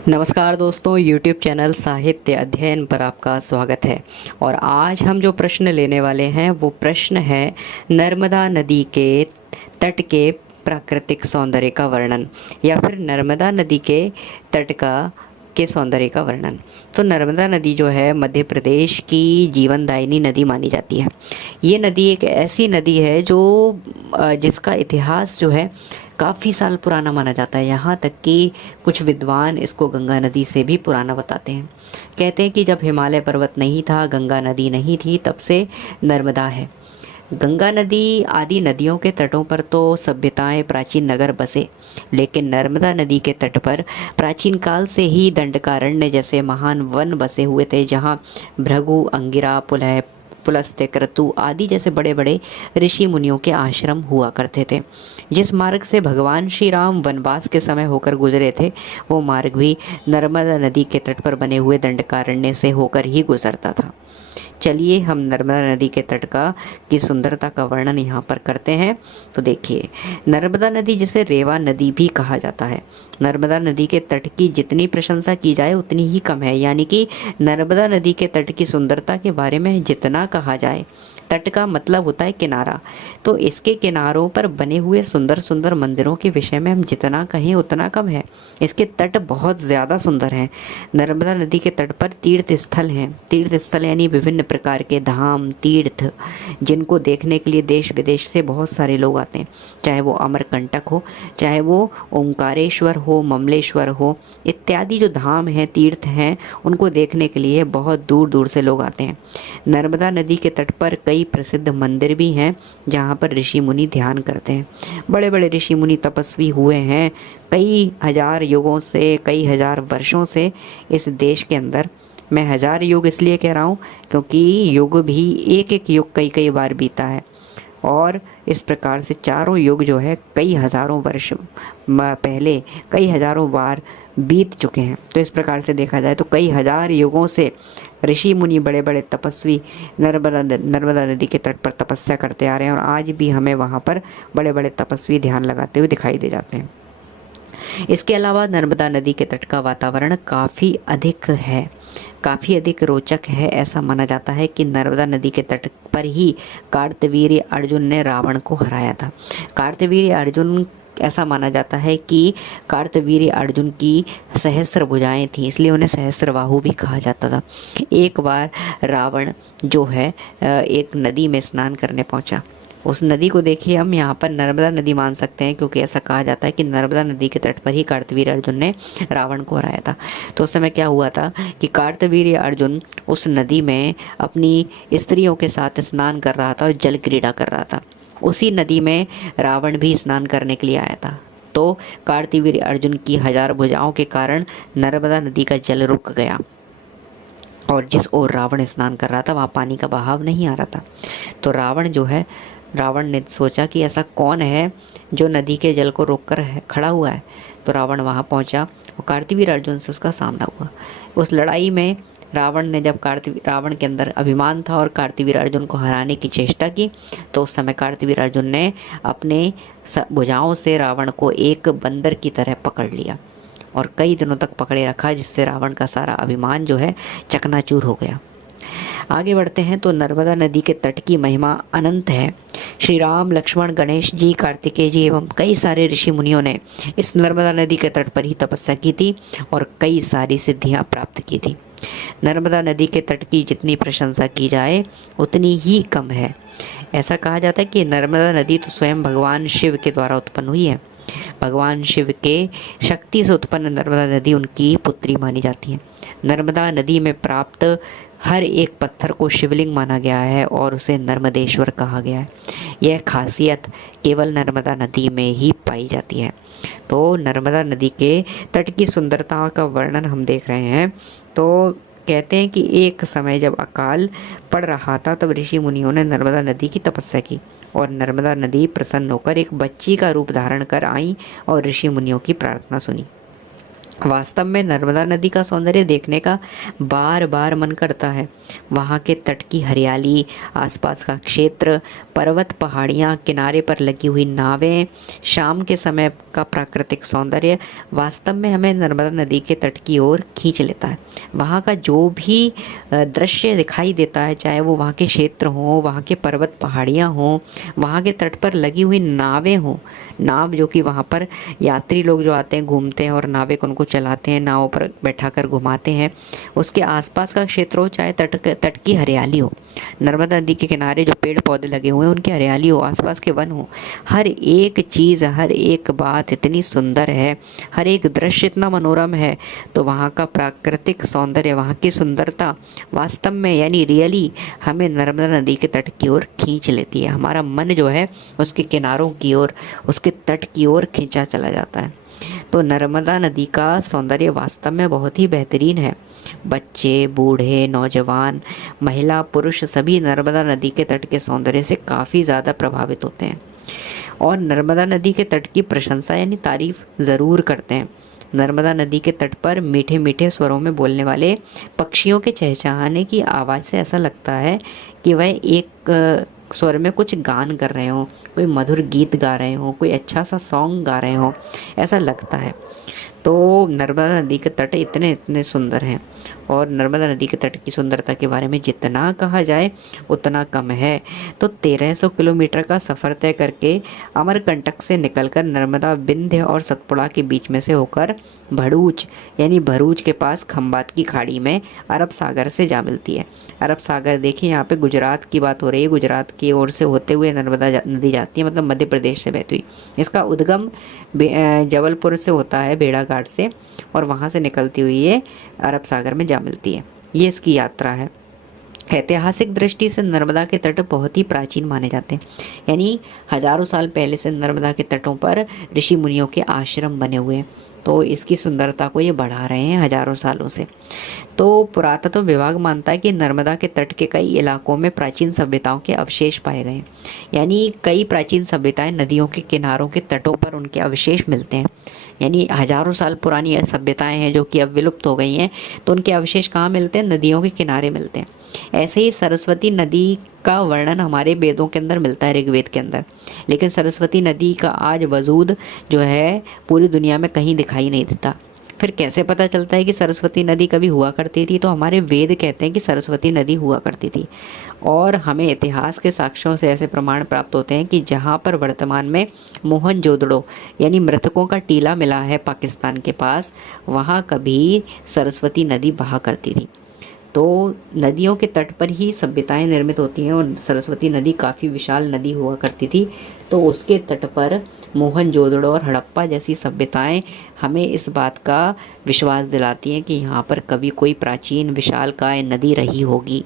नमस्कार दोस्तों, YouTube channel साहित्य अध्ययन पर आपका स्वागत है। और आज हम जो प्रश्न लेने वाले हैं वो प्रश्न है नर्मदा नदी के तट के प्राकृतिक सौंदर्य का वर्णन, या फिर नर्मदा नदी के तट के सौंदर्य का वर्णन। तो नर्मदा नदी जो है मध्य प्रदेश की जीवनदायिनी नदी मानी जाती है। ये नदी एक ऐसी नदी है जो जिसका इतिहास जो है काफ़ी साल पुराना माना जाता है। यहाँ तक कि कुछ विद्वान इसको गंगा नदी से भी पुराना बताते हैं। कहते हैं कि जब हिमालय पर्वत नहीं था, गंगा नदी नहीं थी, तब से नर्मदा है। गंगा नदी आदि नदियों के तटों पर तो सभ्यताएं, प्राचीन नगर बसे, लेकिन नर्मदा नदी के तट पर प्राचीन काल से ही दंडकारण्य जैसे महान वन बसे हुए थे, जहाँ भृगु, अंगिरा, पुलस्त्य, क्रतु आदि जैसे बड़े बड़े ऋषि मुनियों के आश्रम हुआ करते थे। जिस मार्ग से भगवान श्री राम वनवास के समय होकर गुजरे थे, वो मार्ग भी नर्मदा नदी के तट पर बने हुए दंडकारण्य से होकर ही गुजरता था। चलिए हम नर्मदा नदी के तट की सुंदरता का वर्णन यहाँ पर करते हैं। तो देखिए, नर्मदा नदी जिसे रेवा नदी भी कहा जाता है। नर्मदा नदी के तट की जितनी प्रशंसा की जाए उतनी ही कम है, यानी कि नर्मदा नदी के तट की सुंदरता के बारे में जितना कहा जाए, तट का मतलब होता है किनारा, तो इसके किनारों पर बने हुए सुंदर सुंदर मंदिरों के विषय में हम जितना कहें उतना कम है। इसके तट बहुत ज़्यादा सुंदर हैं। नर्मदा नदी के तट पर तीर्थ स्थल हैं। तीर्थ स्थल यानी विभिन्न प्रकार के धाम, तीर्थ, जिनको देखने के लिए देश विदेश से बहुत सारे लोग आते हैं। चाहे वो अमरकंटक हो, चाहे वो ओंकारेश्वर हो, ममलेश्वर हो, इत्यादि जो धाम हैं, तीर्थ हैं, उनको देखने के लिए बहुत दूर दूर से लोग आते हैं। नर्मदा नदी के तट पर कई प्रसिद्ध मंदिर भी हैं, जहाँ पर ऋषि मुनि ध्यान करते हैं। बड़े बड़े ऋषि मुनि तपस्वी हुए हैं कई हजार युगों से, कई हजार वर्षों से इस देश के अंदर। मैं हजार युग इसलिए कह रहा हूँ क्योंकि युग भी एक एक युग कई कई बार बीता है, और इस प्रकार से चारों युग जो है कई हज़ारों वर्ष पहले कई हज़ारों बार बीत चुके हैं। तो इस प्रकार से देखा जाए तो कई हजार युगों से ऋषि मुनि, बड़े बड़े तपस्वी नर्मदा नदी के तट पर तपस्या करते आ रहे हैं, और आज भी हमें वहाँ पर बड़े बड़े तपस्वी ध्यान लगाते हुए दिखाई दे जाते हैं। इसके अलावा नर्मदा नदी के तट का वातावरण काफ़ी अधिक रोचक है। ऐसा माना जाता है कि नर्मदा नदी के तट पर ही कार्तवीर्य अर्जुन ने रावण को हराया था। कार्तवीर्य अर्जुन, ऐसा माना जाता है कि कार्तवीर्य अर्जुन की सहस्र भुजाएं थीं, इसलिए उन्हें सहस्रबाहु भी कहा जाता था। एक बार रावण जो है एक नदी में स्नान करने पहुंचा। उस नदी को देखिए हम यहाँ पर नर्मदा नदी मान सकते हैं, क्योंकि ऐसा कहा जाता है कि नर्मदा नदी के तट पर ही कार्तवीर्य अर्जुन ने रावण को हराया था। तो उस समय क्या हुआ था कि कार्तवीर्य अर्जुन उस नदी में अपनी स्त्रियों के साथ स्नान कर रहा था और जल क्रीड़ा कर रहा था। उसी नदी में रावण भी स्नान करने के लिए आया था। तो कार्तवीर्य अर्जुन की हजार भुजाओं के कारण नर्मदा नदी का जल रुक गया, और जिस ओर रावण स्नान कर रहा था वहाँ पानी का बहाव नहीं आ रहा था। तो रावण ने सोचा कि ऐसा कौन है जो नदी के जल को रोककर खड़ा हुआ है। तो रावण वहाँ पहुँचा और कार्तवीर्य अर्जुन से उसका सामना हुआ। उस लड़ाई में रावण के अंदर अभिमान था और कार्तवीर्य अर्जुन को हराने की चेष्टा की। तो उस समय कार्तवीर्य अर्जुन ने अपने भुजाओं से रावण को एक बंदर की तरह पकड़ लिया और कई दिनों तक पकड़े रखा, जिससे रावण का सारा अभिमान जो है चकनाचूर हो गया। आगे बढ़ते हैं तो नर्मदा नदी के तट की महिमा अनंत है। श्री राम, लक्ष्मण, गणेश जी, कार्तिकेय जी एवं कई सारे ऋषि मुनियों ने इस नर्मदा नदी के तट पर ही तपस्या की थी और कई सारी सिद्धियां प्राप्त की थी। नर्मदा नदी के तट की जितनी प्रशंसा की जाए उतनी ही कम है। ऐसा कहा जाता है कि नर्मदा नदी तो स्वयं भगवान शिव के द्वारा उत्पन्न हुई है। भगवान शिव के शक्ति से उत्पन्न नर्मदा नदी उनकी पुत्री मानी जाती है। नर्मदा नदी में प्राप्त हर एक पत्थर को शिवलिंग माना गया है और उसे नर्मदेश्वर कहा गया है। यह खासियत केवल नर्मदा नदी में ही पाई जाती है। तो नर्मदा नदी के तट की सुंदरता का वर्णन हम देख रहे हैं। तो कहते हैं कि एक समय जब अकाल पड़ रहा था, तब ऋषि मुनियों ने नर्मदा नदी की तपस्या की, और नर्मदा नदी प्रसन्न होकर एक बच्ची का रूप धारण कर आई और ऋषि मुनियों की प्रार्थना सुनी। वास्तव में नर्मदा नदी का सौंदर्य देखने का बार बार मन करता है। वहाँ के तट की हरियाली, आसपास का क्षेत्र, पर्वत, पहाड़ियाँ, किनारे पर लगी हुई नावें, शाम के समय का प्राकृतिक सौंदर्य वास्तव में हमें नर्मदा नदी के तट की ओर खींच लेता है। वहाँ का जो भी दृश्य दिखाई देता है, चाहे वो वहाँ के क्षेत्र हों, वहाँ के पर्वत पहाड़ियाँ हों, वहाँ के तट पर लगी हुई नावें हों, नाव जो कि वहाँ पर यात्री लोग जो आते हैं घूमते हैं और नाविक उनको चलाते हैं, नाव पर बैठाकर घुमाते हैं, उसके आसपास का क्षेत्र हो, चाहे तट की हरियाली हो, नर्मदा नदी के किनारे जो पेड़ पौधे लगे हुए हैं उनकी हरियाली हो, आसपास के वन हो, हर एक चीज़, हर एक बात इतनी सुंदर है, हर एक दृश्य इतना मनोरम है। तो वहाँ का प्राकृतिक सौंदर्य, वहाँ की सुंदरता वास्तव में यानी रियली हमें नर्मदा नदी के तट की ओर खींच लेती है। हमारा मन जो है उसके किनारों की ओर, उसके तट की ओर खींचा चला जाता है। तो नर्मदा नदी का सौंदर्य वास्तव में बहुत ही बेहतरीन है। बच्चे, बूढ़े, नौजवान, महिला, पुरुष सभी नर्मदा नदी के तट के सौंदर्य से काफ़ी ज़्यादा प्रभावित होते हैं और नर्मदा नदी के तट की प्रशंसा यानी तारीफ ज़रूर करते हैं। नर्मदा नदी के तट पर मीठे मीठे स्वरों में बोलने वाले पक्षियों के चहचहाने की आवाज़ से ऐसा लगता है कि वह एक स्वर में कुछ गान कर रहे हों, कोई मधुर गीत गा रहे हों, कोई अच्छा सा सॉन्ग गा रहे हों, ऐसा लगता है। तो नर्मदा नदी के तट इतने इतने सुंदर हैं और नर्मदा नदी के तट की सुंदरता के बारे में जितना कहा जाए उतना कम है। तो 1300 किलोमीटर का सफ़र तय करके अमरकंटक से निकलकर नर्मदा विंध्य और सतपुड़ा के बीच में से होकर भड़ूच यानी भरूच के पास खंबात की खाड़ी में अरब सागर से जा मिलती है। अरब सागर देखिए, यहाँ पे गुजरात की बात हो रही है, गुजरात की ओर से होते हुए नर्मदा नदी जाती है, मतलब मध्य प्रदेश से बहती हुई। इसका उद्गम जबलपुर से होता है, भेड़ाघाट से, और वहाँ से निकलती हुई ये अरब सागर में जा मिलती है। ये इसकी यात्रा है। ऐतिहासिक दृष्टि से नर्मदा के तट बहुत ही प्राचीन माने जाते हैं, यानी हजारों साल पहले से नर्मदा के तटों पर ऋषि मुनियों के आश्रम बने हुए हैं। तो इसकी सुंदरता को ये बढ़ा रहे हैं हजारों सालों से। तो पुरातत्व विभाग मानता है कि नर्मदा के तट के कई इलाकों में प्राचीन सभ्यताओं के अवशेष पाए गए हैं, यानी कई प्राचीन सभ्यताएं नदियों के किनारों के तटों पर उनके अवशेष मिलते हैं, यानी हजारों साल पुरानी सभ्यताएं हैं जो कि अब विलुप्त हो गई हैं, तो उनके अवशेष कहाँ मिलते हैं? नदियों के किनारे मिलते हैं। ऐसे ही सरस्वती नदी का वर्णन हमारे वेदों के अंदर मिलता है, ऋग्वेद के अंदर, लेकिन सरस्वती नदी का आज वजूद जो है पूरी दुनिया में कहीं दिखाई नहीं देता। फिर कैसे पता चलता है कि सरस्वती नदी कभी हुआ करती थी? तो हमारे वेद कहते हैं कि सरस्वती नदी हुआ करती थी, और हमें इतिहास के साक्ष्यों से ऐसे प्रमाण प्राप्त होते हैं कि जहाँ पर वर्तमान में मोहनजोदड़ो यानी मृतकों का टीला मिला है पाकिस्तान के पास, वहाँ कभी सरस्वती नदी बहा करती थी। तो नदियों के तट पर ही सभ्यताएं निर्मित होती हैं और सरस्वती नदी काफ़ी विशाल नदी हुआ करती थी। तो उसके तट पर मोहनजोदड़ो और हड़प्पा जैसी सभ्यताएं हमें इस बात का विश्वास दिलाती हैं कि यहाँ पर कभी कोई प्राचीन विशालकाय नदी रही होगी।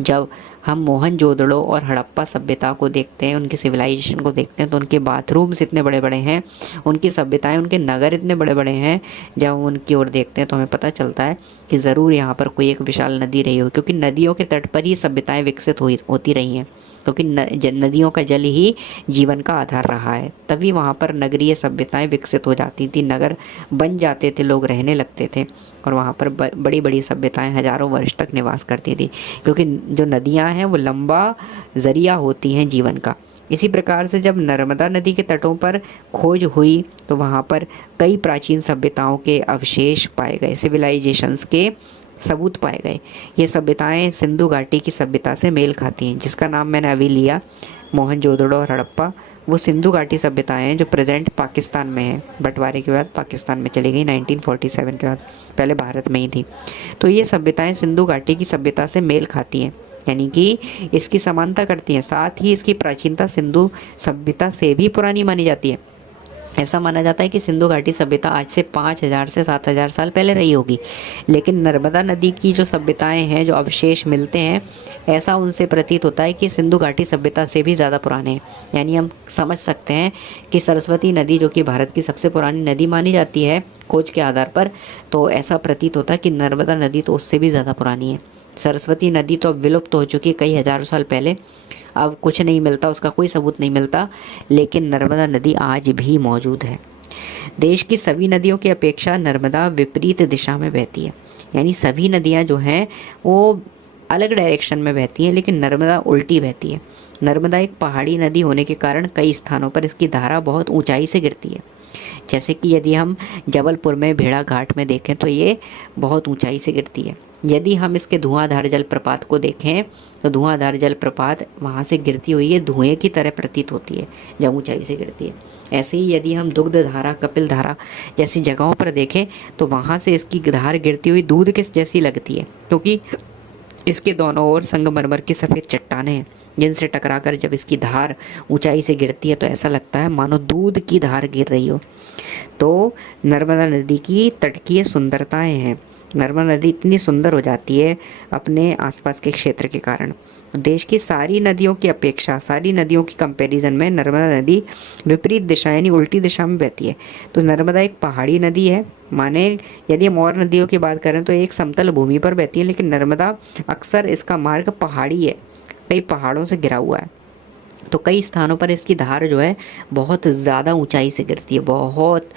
जब हम मोहनजोदड़ो और हड़प्पा सभ्यता को देखते हैं, उनके सिविलाइजेशन को देखते हैं, तो उनके बाथरूम्स इतने बड़े बड़े हैं, उनकी सभ्यताएं, उनके नगर इतने बड़े बड़े हैं। जब हम उनकी ओर देखते हैं तो हमें पता चलता है कि ज़रूर यहाँ पर कोई एक विशाल नदी रही हो, क्योंकि नदियों के तट पर ही सभ्यताएं विकसित होती रही हैं, क्योंकि नदियों का जल ही जीवन का आधार रहा है। तभी वहाँ पर नगरीय सभ्यताएं विकसित हो जाती थी, नगर बन जाते थे, लोग रहने लगते थे और वहाँ पर बड़ी बड़ी सभ्यताएं हजारों वर्ष तक निवास करती थी, क्योंकि जो नदियाँ हैं वो लंबा ज़रिया होती हैं जीवन का। इसी प्रकार से जब नर्मदा नदी के तटों पर खोज हुई तो वहाँ पर कई प्राचीन सभ्यताओं के अवशेष पाए गए, सिविलाइजेशंस के सबूत पाए गए। ये सभ्यताएं सिंधु घाटी की सभ्यता से मेल खाती हैं, जिसका नाम मैंने अभी लिया, मोहनजोदड़ो और हड़प्पा। वो सिंधु घाटी सभ्यताएं हैं जो प्रेजेंट पाकिस्तान में है। बंटवारे के बाद पाकिस्तान में चली गई 1947 के बाद, पहले भारत में ही थी। तो ये सभ्यताएं सिंधु घाटी की सभ्यता से मेल खाती हैं, यानी कि इसकी समानता करती हैं। साथ ही इसकी प्राचीनता सिंधु सभ्यता से भी पुरानी मानी जाती है। ऐसा माना जाता है कि सिंधु घाटी सभ्यता आज से 5000 से 7000 साल पहले रही होगी, लेकिन नर्मदा नदी की जो सभ्यताएं हैं, जो अवशेष मिलते हैं, ऐसा उनसे प्रतीत होता है कि सिंधु घाटी सभ्यता से भी ज़्यादा पुराने हैं। यानी हम समझ सकते हैं कि सरस्वती नदी, जो कि भारत की सबसे पुरानी नदी मानी जाती है खोज के आधार पर, तो ऐसा प्रतीत होता है कि नर्मदा नदी तो उससे भी ज़्यादा पुरानी है। सरस्वती नदी तो अब विलुप्त हो चुकी है कई हज़ारों साल पहले, अब कुछ नहीं मिलता, उसका कोई सबूत नहीं मिलता, लेकिन नर्मदा नदी आज भी मौजूद है। देश की सभी नदियों की अपेक्षा नर्मदा विपरीत दिशा में बहती है, यानी सभी नदियां जो हैं वो अलग डायरेक्शन में बहती हैं, लेकिन नर्मदा उल्टी बहती है। नर्मदा एक पहाड़ी नदी होने के कारण कई स्थानों पर इसकी धारा बहुत ऊंचाई से गिरती है। जैसे कि यदि हम जबलपुर में भेड़ा घाट में देखें तो ये बहुत ऊंचाई से गिरती है। यदि हम इसके धुआंधार जलप्रपात को देखें तो धुआंधार जलप्रपात वहाँ से गिरती हुई ये धुएं की तरह प्रतीत होती है जब ऊंचाई से गिरती है। ऐसे ही यदि हम दुग्ध धारा, कपिल धारा जैसी जगहों पर देखें तो वहाँ से इसकी धार गिरती हुई दूध के जैसी लगती है, क्योंकि इसके दोनों ओर संगमरमर की सफ़ेद चट्टानें हैं जिनसे टकराकर जब इसकी धार ऊंचाई से गिरती है तो ऐसा लगता है मानो दूध की धार गिर रही हो। तो नर्मदा नदी की तटकीय सुंदरताएं हैं। नर्मदा नदी इतनी सुंदर हो जाती है अपने आसपास के क्षेत्र के कारण। देश की सारी नदियों की अपेक्षा, सारी नदियों की कंपैरिजन में नर्मदा नदी विपरीत दिशा यानी उल्टी दिशा में बहती है। तो नर्मदा एक पहाड़ी नदी है, माने यदि हम और नदियों की बात करें तो एक समतल भूमि पर बहती है, लेकिन नर्मदा अक्सर इसका मार्ग पहाड़ी है, कई पहाड़ों से घिरा हुआ है। तो कई स्थानों पर इसकी धार जो है बहुत ज़्यादा ऊंचाई से गिरती है, बहुत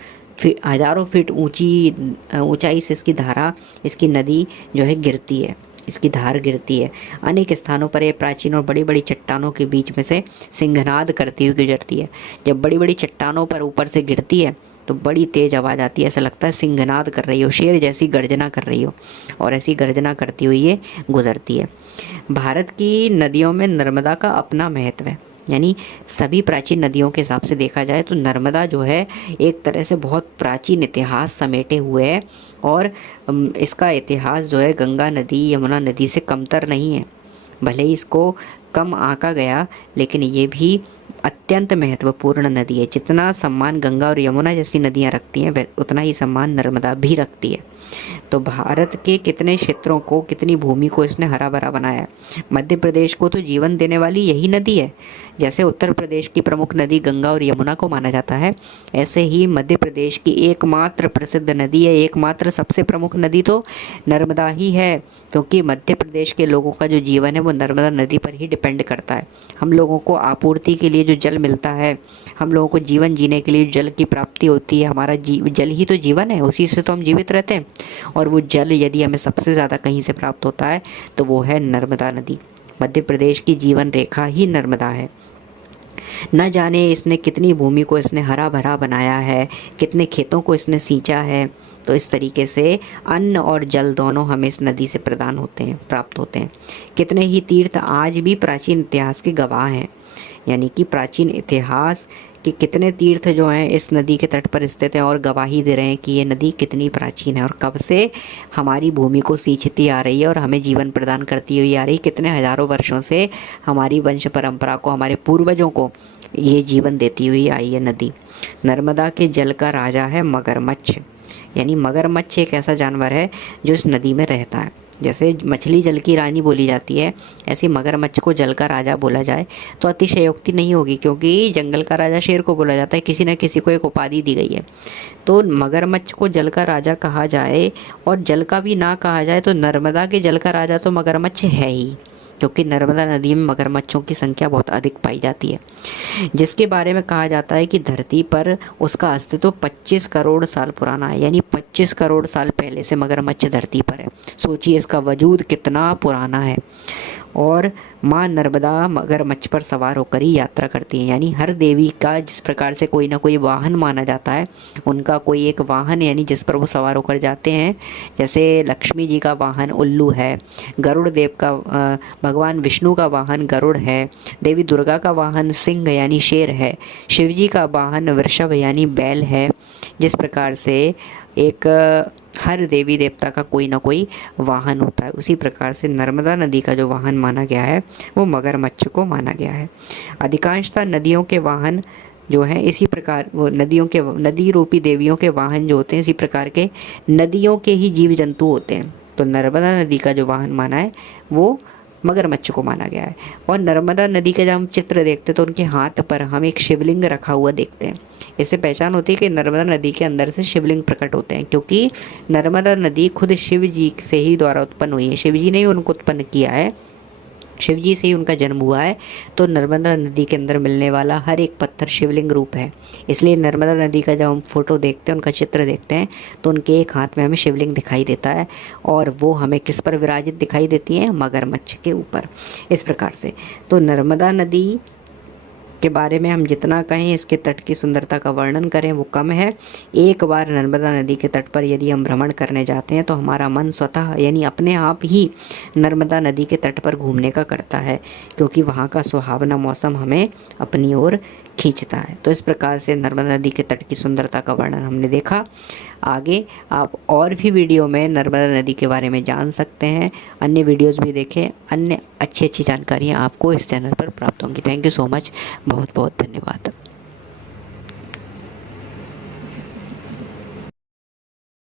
हज़ारों फीट ऊंचाई से इसकी धारा, इसकी नदी जो है गिरती है, इसकी धार गिरती है। अनेक स्थानों पर ये प्राचीन और बड़ी बड़ी चट्टानों के बीच में से सिंहनाद करती हुई गुजरती है। जब बड़ी बड़ी चट्टानों पर ऊपर से गिरती है तो बड़ी तेज़ आवाज़ आती है, ऐसा लगता है सिंहनाद कर रही हो, शेर जैसी गर्जना कर रही हो, और ऐसी गर्जना करती हुई ये गुजरती है। भारत की नदियों में नर्मदा का अपना महत्व है, यानी सभी प्राचीन नदियों के हिसाब से देखा जाए तो नर्मदा जो है एक तरह से बहुत प्राचीन इतिहास समेटे हुए है, और इसका इतिहास जो है गंगा नदी, यमुना नदी से कमतर नहीं है। भले ही इसको कम आंका गया, लेकिन ये भी अत्यंत महत्वपूर्ण नदी है। जितना सम्मान गंगा और यमुना जैसी नदियाँ रखती हैं उतना ही सम्मान नर्मदा भी रखती है। तो भारत के कितने क्षेत्रों को, कितनी भूमि को इसने हरा भरा बनाया है। मध्य प्रदेश को तो जीवन देने वाली यही नदी है। जैसे उत्तर प्रदेश की प्रमुख नदी गंगा और यमुना को माना जाता है, ऐसे ही मध्य प्रदेश की एकमात्र प्रसिद्ध नदी है, एकमात्र सबसे प्रमुख नदी तो नर्मदा ही है, क्योंकि मध्य प्रदेश के लोगों का जो जीवन है वो नर्मदा नदी पर ही डिपेंड करता है। हम लोगों को आपूर्ति के लिए जो जल मिलता है, हम लोगों को जीवन जीने के लिए जल की प्राप्ति होती है, हमारा जल ही तो जीवन है, उसी से तो हम जीवित रहते हैं। और वो जल यदि हमें सबसे ज़्यादा कहीं से प्राप्त होता है तो वो है नर्मदा नदी। मध्य प्रदेश की जीवन रेखा ही नर्मदा है। न जाने इसने कितनी भूमि को इसने हरा भरा बनाया है, कितने खेतों को इसने सींचा है। तो इस तरीके से अन्न और जल दोनों हमें इस नदी से प्रदान होते हैं, प्राप्त होते हैं। कितने ही तीर्थ आज भी प्राचीन इतिहास के गवाह हैं, यानी कि प्राचीन इतिहास कि कितने तीर्थ जो हैं इस नदी के तट पर स्थित हैं और गवाही दे रहे हैं कि ये नदी कितनी प्राचीन है और कब से हमारी भूमि को सींचती आ रही है और हमें जीवन प्रदान करती हुई आ रही है। कितने हज़ारों वर्षों से हमारी वंश परंपरा को, हमारे पूर्वजों को ये जीवन देती हुई आई है नदी। नर्मदा के जल का राजा है मगरमच्छ, यानी मगरमच्छ एक ऐसा जानवर है जो इस नदी में रहता है। जैसे मछली जल की रानी बोली जाती है, ऐसे मगरमच्छ को जल का राजा बोला जाए तो अतिशयोक्ति नहीं होगी, क्योंकि जंगल का राजा शेर को बोला जाता है, किसी न किसी को एक उपाधि दी गई है। तो मगरमच्छ को जल का राजा कहा जाए और जल का भी ना कहा जाए तो नर्मदा के जल का राजा तो मगरमच्छ है ही, क्योंकि नर्मदा नदी में मगरमच्छों की संख्या बहुत अधिक पाई जाती है, जिसके बारे में कहा जाता है कि धरती पर उसका अस्तित्व 25 करोड़ साल पुराना है, यानी 25 करोड़ साल पहले से मगरमच्छ धरती पर है। सोचिए इसका वजूद कितना पुराना है। और माँ नर्मदा मगरमच्छ पर सवार होकर ही यात्रा करती है, यानी हर देवी का जिस प्रकार से कोई ना कोई वाहन माना जाता है, उनका कोई एक वाहन यानी जिस पर वो सवार होकर जाते हैं। जैसे लक्ष्मी जी का वाहन उल्लू है, गरुड़ देव का भगवान विष्णु का वाहन गरुड़ है, देवी दुर्गा का वाहन सिंह यानी शेर है, शिव जी का वाहन वृषभ यानी बैल है। जिस प्रकार से एक हर देवी देवता का कोई ना कोई वाहन होता है, उसी प्रकार से नर्मदा नदी का जो वाहन माना गया है वो मगरमच्छ को माना गया है। अधिकांशतः नदियों के वाहन जो हैं इसी प्रकार, वो नदी रूपी देवियों के वाहन जो होते हैं इसी प्रकार के नदियों के ही जीव जंतु होते हैं। तो नर्मदा नदी का जो वाहन माना है वो मगरमच्छ को माना गया है। और नर्मदा नदी के जब हम चित्र देखते हैं तो उनके हाथ पर हम एक शिवलिंग रखा हुआ देखते हैं। इससे पहचान होती है कि नर्मदा नदी के अंदर से शिवलिंग प्रकट होते हैं, क्योंकि नर्मदा नदी खुद शिव जी से ही द्वारा उत्पन्न हुई है। शिव जी ने ही उनको उत्पन्न किया है, शिव जी से ही उनका जन्म हुआ है। तो नर्मदा नदी के अंदर मिलने वाला हर एक पत्थर शिवलिंग रूप है। इसलिए नर्मदा नदी का जब हम फोटो देखते हैं, उनका चित्र देखते हैं, तो उनके एक हाथ में हमें शिवलिंग दिखाई देता है और वो हमें किस पर विराजित दिखाई देती है? मगरमच्छ के ऊपर। इस प्रकार से तो नर्मदा नदी के बारे में हम जितना कहें, इसके तट की सुंदरता का वर्णन करें, वो कम है। एक बार नर्मदा नदी के तट पर यदि हम भ्रमण करने जाते हैं तो हमारा मन स्वतः यानी अपने आप ही नर्मदा नदी के तट पर घूमने का करता है, क्योंकि वहाँ का सुहावना मौसम हमें अपनी ओर खींचता है। तो इस प्रकार से नर्मदा नदी के तट की सुंदरता का वर्णन हमने देखा। आगे आप और भी वीडियो में नर्मदा नदी के बारे में जान सकते हैं। अन्य वीडियोस भी देखें, अन्य अच्छी अच्छी जानकारियाँ आपको इस चैनल पर प्राप्त होंगी। थैंक यू सो मच, बहुत बहुत धन्यवाद।